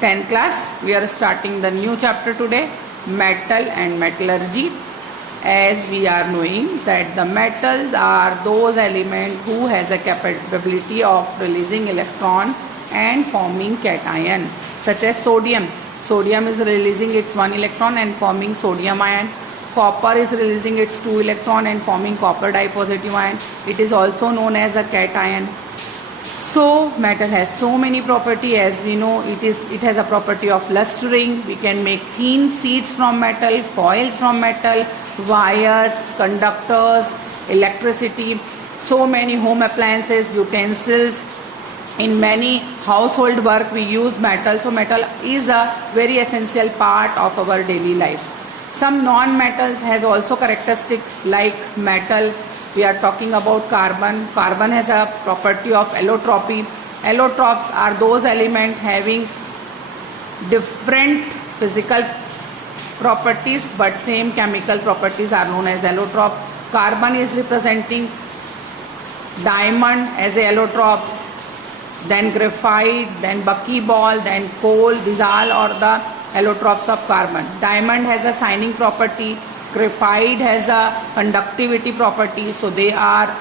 10th class. We are starting the new chapter today, metal and metallurgy. As we are knowing that the metals are those elements who has a capability of releasing electron and forming cation, such as sodium. Sodium is releasing its 1 electron and forming sodium ion. Copper is releasing its 2 electron and forming copper dipositive ion. It is also known as a cation. So metal has so many property. As we know, it has a property of lustering. We can make thin sheets from metal, foils from metal, wires, conductors, electricity, so many home appliances, utensils. In many household work we use metal. So metal is a very essential part of our daily life. Some non-metals has also characteristic like metal. We are talking about carbon. Carbon has a property of allotropy. Allotropes are those elements having different physical properties but same chemical properties are known as allotrope. Carbon is representing diamond as a allotrope, then graphite, then buckyball, then coal. These all are the allotropes of carbon. Diamond has a shining property. Graphite has a conductivity property. So they are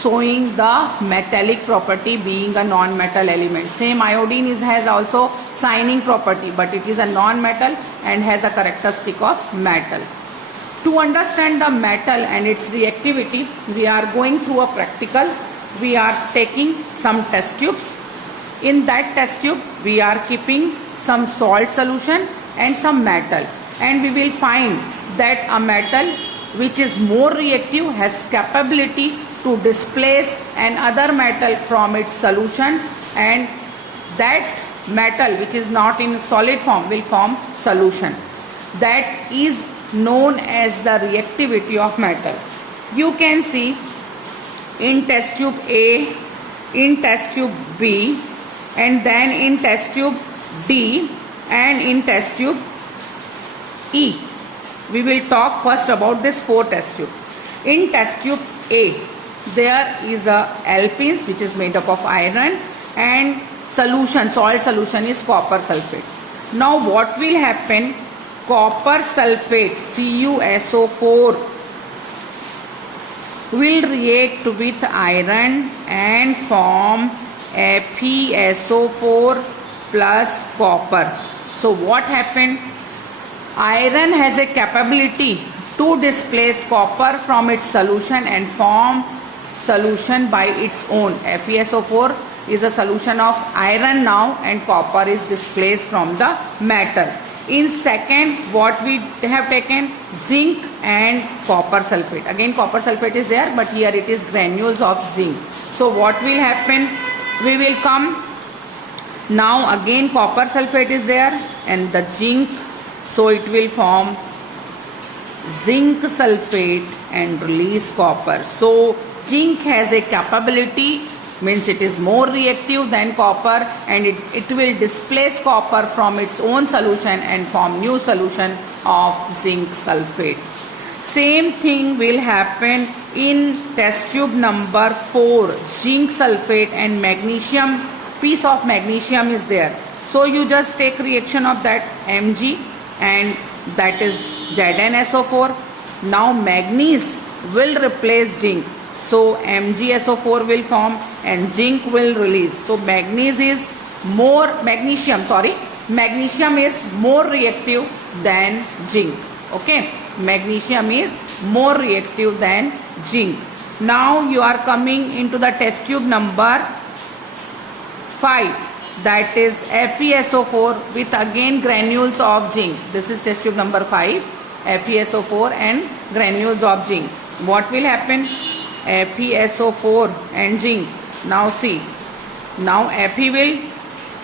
showing the metallic property being a non-metal element. Same iodine has also shining property, but it is a non-metal and has a characteristic of metal. To understand the metal and its reactivity, we are going through a practical. We are taking some test tubes. In that test tube, we are keeping some salt solution and some metal, and we will find that a metal which is more reactive has capability to displace another metal from its solution, and that metal which is not in solid form will form solution. That is known as the reactivity of metal. You can see in test tube A, in test tube B, and then in test tube D, and in test tube E. We will talk first about this 4 test tube. In test tube A, there is a alpines which is made up of iron, and solution, salt solution is copper sulfate. Now what will happen? Copper sulfate, CuSO4, will react with iron and form FeSO4 plus copper. So what happened? Iron has a capability to displace copper from its solution and form solution by its own. FeSO4 is a solution of iron now, and copper is displaced from the metal. In second, what we have taken? Zinc and copper sulfate. Again copper sulfate is there, but here it is granules of zinc. So what will happen? We will come now, again copper sulfate is there and the zinc, so it will form zinc sulfate and release copper. So zinc has a capability, means it is more reactive than copper, and it will displace copper from its own solution and form new solution of zinc sulfate. Same thing will happen in test tube number 4. Zinc sulfate and magnesium, piece of magnesium is there. So you just take reaction of that Mg, and that is ZnSO4. Now magnesium will replace zinc. So MgSO4 will form and zinc will release. So magnesium is more reactive than zinc. Okay, magnesium is more reactive than zinc. Now you are coming into the test tube number 5, that is FeSO4 with again granules of zinc. This is test tube number 5, FeSO4 and granules of zinc. What will happen? FeSO4 and zinc. Now see, now Fe will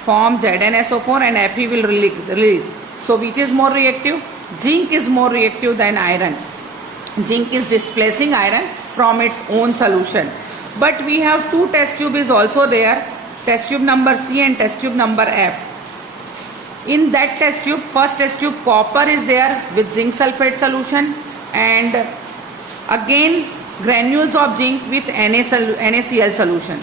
form ZnSO4 and Fe will release. So which is more reactive? Zinc is more reactive than iron. Zinc is displacing iron from its own solution. But we have 2 test tube is also there, test tube number C and test tube number F. In that test tube, first test tube, copper is there with zinc sulfate solution, and again granules of zinc with NaCl solution.